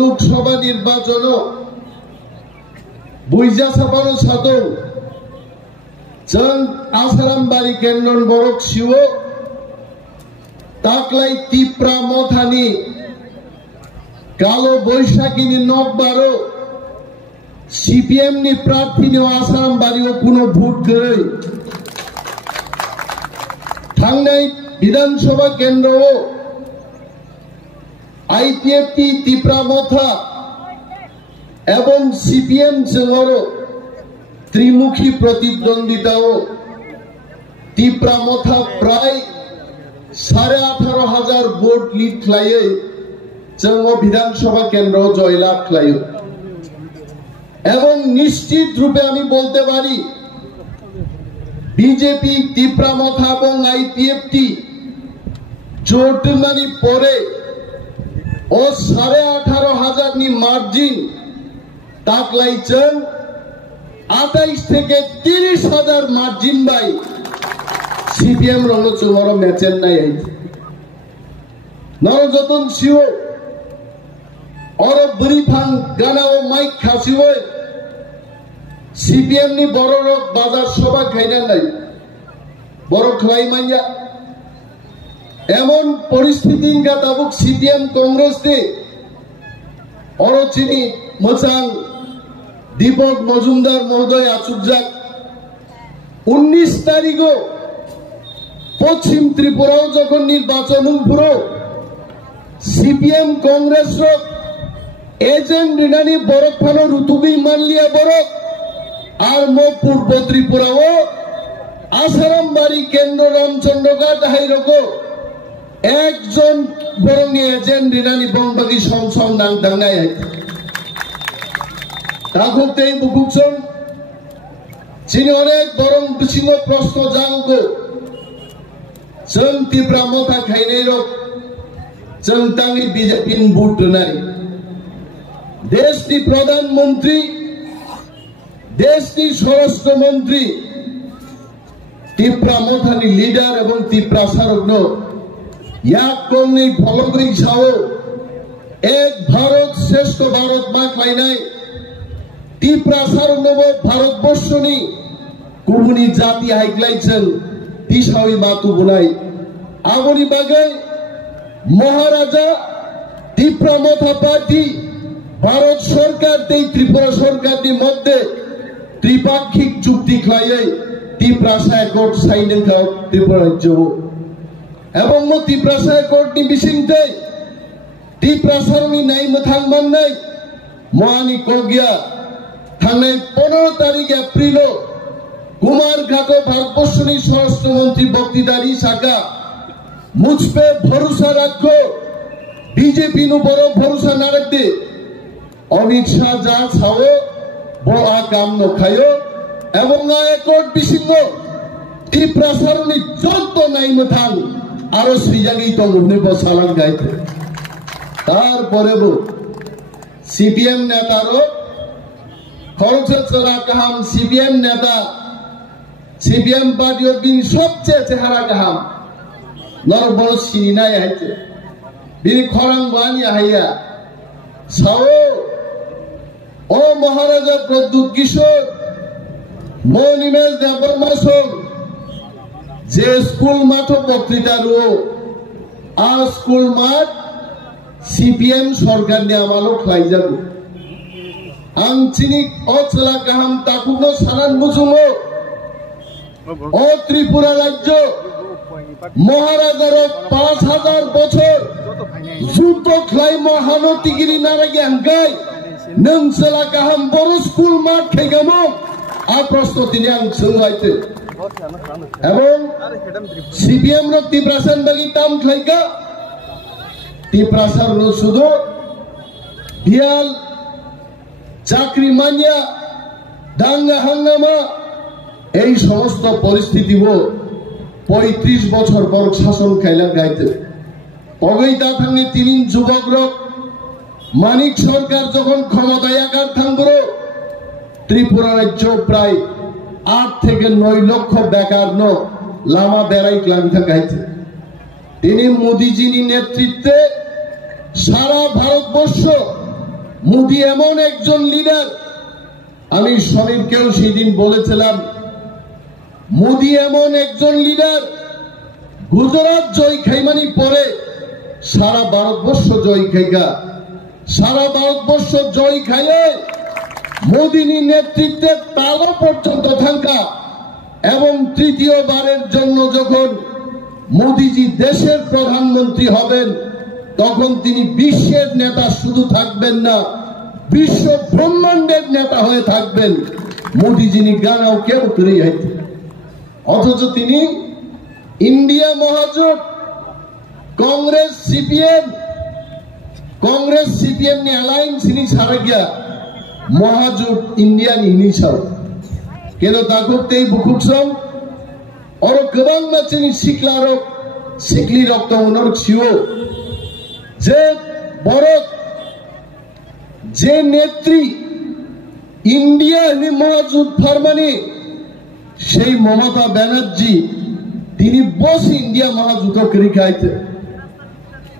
লোকসভা নির্বাচন বুইজা ছাপানো সাথে আসারামবাড়ি কেন্দ্র বরক শিব তাকলাই তিপ্রা মথানি কালো বৈশাখী নকবারো সিপিএম নি প্রার্থী আসারামবাড়িও কোনো ভোট করে থাংনাই বিধানসভা কেন্দ্র আইপিএফটি তিপ্রা মথা এবং সিপিএম জেলার ত্রিমুখী প্রতিদ্বন্দ্বিতাও তিপ্রা মথা প্রায় 18,500 ভোট লিড খাইয়ে जों বিধানসভা কেন্দ্র জয়লাভ খাইও এবং নিশ্চিত রূপে আমি বলতে পারি বিজেপি তিপ্রা মথা এবং আইপিএফটি জোট মানি পরে ও 18,500 নি মার্জিন তাকলাইছেন 28 থেকে 30,000 মার্জিন বাই সিপিএম রণচৌর ম্যাচের নাই নরযতন শিও और बरीफान गाना ও মাইক খাসিও সিপিএম নি বড় লোক বাজার সভা খাইনা নাই বড় খলাই মাইয়া এমন পরিস্থিতি গাতাবুক সিপিএম কংগ্রেস তে অরচিনি মোচাং দীপক মজুমদার মহোদয় আচুকজাক 19 তারিখও পশ্চিম ত্রিপুরাও যখন নির্বাচন পুরো সিপিএম কংগ্রেস এজেন্ট রিনানি বরক ফানো ঋতুবি মানলিয়া বরক আর মো পূর্ব ত্রিপুরাও আসারামবাড়ি কেন্দ্র রামচন্দ্রঘাট হাইরকো একজন বরং এজেন্ট রিনানি বংবাগি সংসং নাং দাঙ্গাই হাই তাখতেই বুকুকসং চিনি অনেক বরং বিচিঙ্গ প্রশ্ন জাঙ্গো जों तीव्रा मथा खाइनाय रक जों तांनि बीजेपी भोट होनाय देशनि प्रधानमंत्री देशनि स्वराष्ट्र मंत्री तीव्रा मथानि लीडर एवं तीव्रा सारकनो याक कमनि फलग्रि साओ एक भारत श्रेष्ठ भारत मा खाइनाय तीव्रा सारकनो भारतवर्षनि गुबुननि जाति हाइग्लाइजों दिशावी मातु बुनाय आगोनि बागै महाराजा तीव्रा मथा पार्टी भारत सरकार दै त्रिपुरा सरकार नि मध्य त्रिपाक्षिक चुक्ति खाइयै तीव्रा सायकट साइनखौ त्रिपुरा राज्य एवं मो तीव्रा सायकट नि बिसिंगै तीव्रा सरनि नाय मथां माननाय मोहानि कगिया थांनाय 15 तारिख एप्रिल कुमारघाटो भारतवर्षनि स्वराष्ट्र मंत्री बक्तिदारी शाखा मुझ पे भरोसा रखो बीजेपी नु बड़ो भरोसा न रख दे अमित शाह जा छाओ वो आ काम न खायो एवं आ एकट बिसिंगो तीव्रा सरनि जत्तो नाई मथां आरो सिजागि तो लुबने बसालां गाइते तार परे बो सीपीएम नेतारो खरच चला काहाम सीपीएम नेता सीपीएम पार्टी बिन सबसे चेहरा गाहाम नर बड़ सिनाय हाइते बिन खरां बानि हाइया साओ ओ महाराजा प्रद्युत किशोर मनिमेश देवबर्मासों जे स्कूल माठो बक्तृता रुओ आ स्कूल माठ सीपीएम सरकार ने आमालो खलाई जाबो आं चिनि अचला गाहाम ताकुनो सानान मुजुमो ओ त्रिपुरा राज्य महाराजार 5,000 बछर जुद्ध खलाई महानतिगिरि नारागि हांगाय नोंसला गाहाम बर स्कूल माठ खेगामो आ प्रश्न तिनि आं सोंगायते एवं सीपीएम रो तीव्रासन बागि ताम खलाइगा तीव्रासन रो सुदो बियाल चाकरी मानिया दांगा हांगामा এই সমস্ত পরিস্থিতি 35 বছর পর শাসন খাইলা গাইতে অগৈতা থাংনি তিন যুবক মানিক সরকার যখন ক্ষমতায় একার থাঙ্গুরো ত্রিপুরা রাজ্য প্রায় 8 থেকে 9 লক্ষ বেকার লামা বেড়াই ক্লান্তা গাইতে তিনি মোদিজির নেতৃত্বে সারা ভারতবর্ষ মোদি এমন একজন লিডার, আমি শরীরকেও সেদিন বলেছিলাম মোদি এমন একজন লিডার, গুজরাট জয় খাইমানি পরে সারা ভারতবর্ষ জয় খাইগা, সারা ভারতবর্ষ জয় খাইলে মোদিনী নেতৃত্বে তালও পর্যন্ত থাকা এবং তৃতীয়বারের জন্য যখন মোদিজি দেশের প্রধানমন্ত্রী হবেন তখন তিনি বিশ্বের নেতা শুধু থাকবেন না, বিশ্ব ব্রহ্মাণ্ডের নেতা হয়ে থাকবেন। মোদিজিনি গানাও কেউ তৈরি হইতে, অথচ তিনি ইন্ডিয়া মহাজোট कांग्रेस सीपीएम ने अलायंस नि छाड़ा गया महाजोट इंडिया नि छाड़ केनो ताकुब ते बुकुक्सम और गोबां मानसिनि सिकली रक्त उनर छियो जे भारत जे नेत्री इंडिया नि महाजोट फार्मानी সেই মমতা ব্যানার্জি তিনি বস ইন্ডিয়া মহাজোট করে খাইতে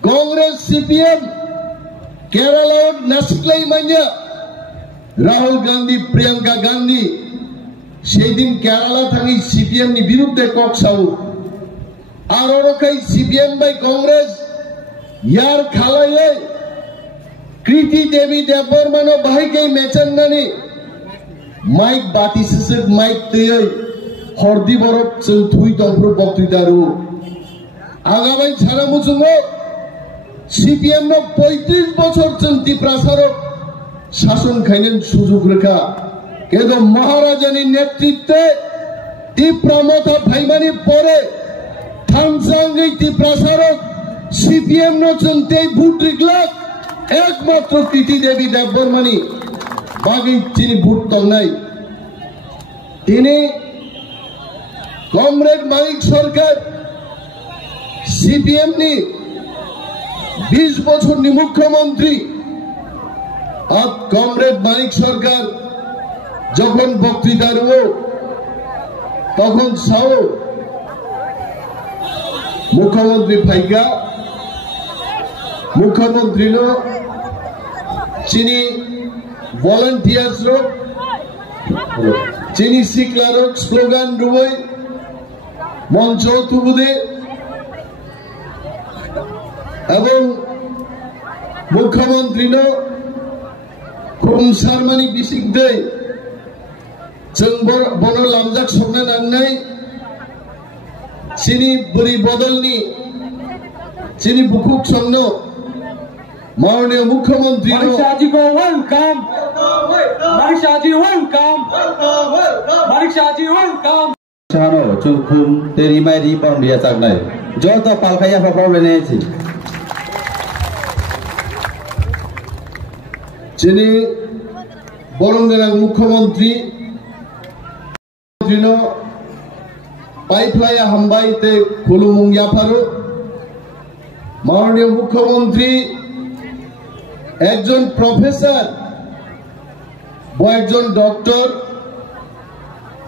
कांग्रेस सीपीएम केरला नासक्लाई मानिया राहुल गांधी प्रियंका गांधी সেই দিন केरला थांगी सीपीएम नि बिरुद्धे कक्साउ आरो कई सीपीएम बाय कांग्रेस यार खालाये कृति देवी देवबर्मानो बाहाय गई मेचन्नानि माइक बातिसेसे माइक तेय हरदी बरफ जों थुइ दंफ्र बक्तृतारु आगाबाय छारा मुजुंगो सीपीएम नो 35 বছর চলতি প্রসারক শাসন খাইলেন সুযোগ রেখা কিন্তু মহারাজানির নেতৃত্বে তীব্রমতা ভাইমানি পরে থানসাঙ্গি তীব্রসারক सीपीएम नो চলতে ভোট রিগলাক একমাত্র কৃতি দেবী দেববর্মানি বাগি চিনি ভোট তল নাই তিনি কমরেড মানিক সরকার सीपीएम নি 20 বছর নি মুখ্যমন্ত্রী আর কমরেড মানিক সরকার যখন বক্তৃতা রো তখন সাও মুখ্যমন্ত্রী ফাইগা মুখ্যমন্ত্রী নো চিনি ভলান্টিয়ার্স রো চিনি সিকলারক স্লোগান রুই মঞ্চ তুবুদে এবং मुख्यमंत्री नो खुमसारमानी बिसिक दे जों बनो लामजाक सबना नांनाय चिनी बुरी बदलनी चिनी बुकुक संनो माननीय मुख्यमंत्री नो मानिक शाहजी को welcome Manik Shahji welcome Manik Shahji welcome सानो चुखुम तेरी मायरी पाउंडिया चागनाय जो तो पालखाया फफावलेने छि যিনি বরঙ্গের মুখ্যমন্ত্রী পাইফলাইয়া হামবাইতে খুলুমুং ইয়াফারো মাননীয় মুখ্যমন্ত্রী একজন প্রফেসর বা একজন ডক্টর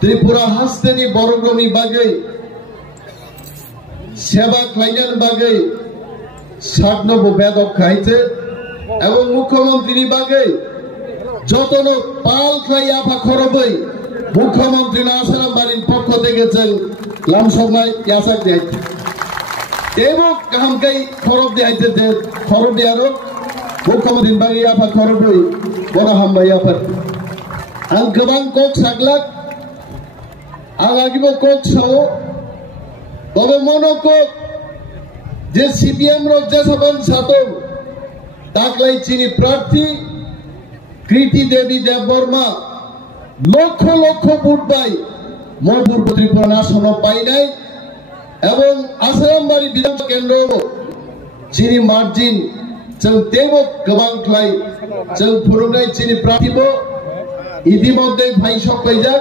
ত্রিপুরা হাসতেনি বরগমি বাগে সেবা ক্লাইনার বাগে সাগনব বেদক খাইতে এবং মুখ্যমন্ত্রী বাগে যতন পাল খাই আফা খরবই মুখ্যমন্ত্রী নাসারাম বাড়ির পক্ষ থেকে গেছেন লামসমাই ইয়াসাক দেয়াইতে এবং কামকাই খরব দেয়াইতে দে খরব দেয়ারো মুখ্যমন্ত্রী বাগে আফা খরবই বড় হামবাই আফার আং গোবাং কক সাগলাক আগাগিব কক সাও তবে মনক যে সিপিএম রাজ্যসভার সাতম তাকলাই চিনি প্রার্থী কৃতি দেবী দেববর্মা লক্ষ লক্ষ ভোট পাই ময়পুর ত্রিপুরা আসন পাই নাই এবং আসারামবাড়ি বিধানসভা কেন্দ্র চিনি মার্জিন जों तेब गोबां ख्लाय जों फुरुंनाय चिनि प्रार्थिब इतिमध्ये भाइसक पैजाक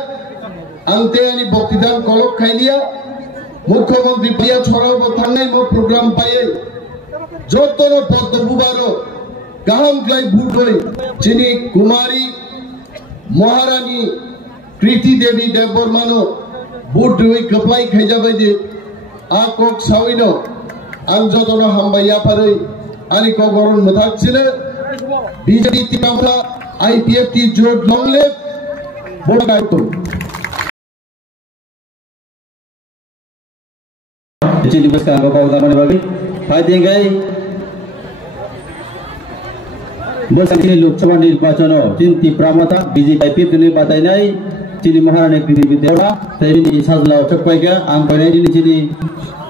आंते आनि बक्तिदान कलक खाइलिया मुख्यमंत्री पिया छराव थांनाय मो प्रोग्राम पाए जतन पद्मबुबारो गाहाम ख्लाय भुटय चिनि कुमारी महारानी कृति देवी देवबर्मानो भुट दुई कप्लाय खाइजाबाय दे आ कक सावैनो आं जतन हामबाय आफारै ani ko goron muthak chile BJP Tirpamtha IPFT jot longle boda gaito Jadi sekarang kau utama ni bagi, fighting gay. Bersama ini Loksawa Nirbachono, Cinti Pramata, BJP ini batai nai, Cini Maharani Kiri Dewa, saya ini Sajlau Cekpai ke, angkanya ini Cini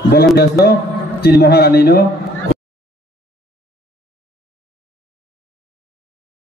Bolam Daslo, Cini Maharani no.